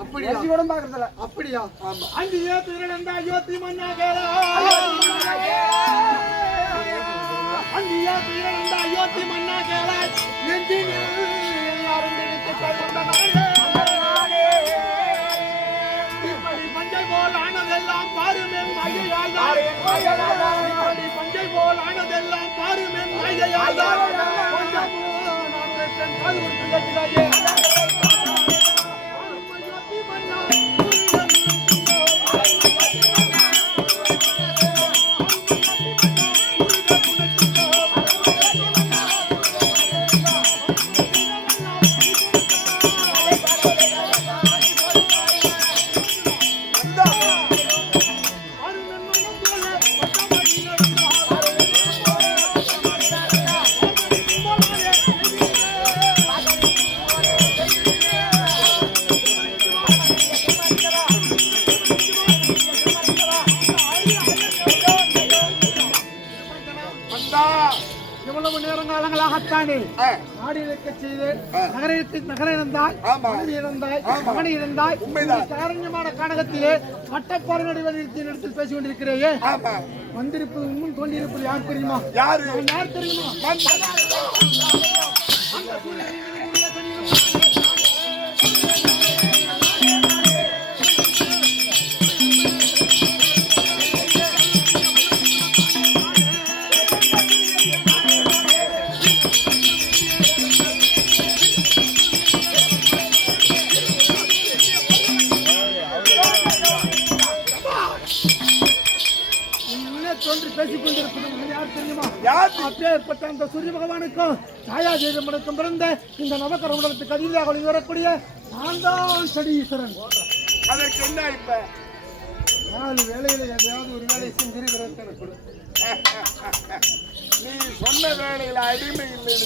அப்படியா கூட பாக்குறதுல அப்படியா அங்கேயே திருநந்த அயோத்தி மன்னா கேளா அங்கேயே திருநந்த அயோத்தி மன்னா கேளா நெஞ்சில் யாரும் நினைத்து கொண்ட நாளே இப்படி பஞ்சை போல் ஆனதெல்லாம் பாருமென் ஐயாள் இப்படி பஞ்சை போல் ஆனதெல்லாம் பாருமென் ஐயாள் கொஞ்சம் நான் காது கொடுத்து கேட்கிறாயே இவ்வளவு நேரங்காலங்களாகத்தானே நாடு இழக்க செய்து நகர இழந்தாய் மகனை இழந்தாய் காரண்யமான கானகத்திலே பட்டப்பாறை நடுவத்தில் பேசிக் கொண்டிருக்கிறேயே வந்திருப்பது இன்னும் தோன்றியிருப்பது யார் தெரியுமா? யார் தெரியுமா? பேசிக் கொண்டிருப்பது யார் தெரியுமா? அப்பேற்பட்ட அந்த சூரிய பகவானுக்கும் சாயா ஜெயமனுக்கும் பிறந்த இந்த நவக்கர உலகத்துக்கு அதிகமாக வரக்கூடிய நான் தான் சடீஸ்வரன். அதற்கு என்ன இப்ப 4 வேலையில எதையாவது ஒரு வேலையை செஞ்சு நீ சொன்ன வேலையில அடிமை இல்லை.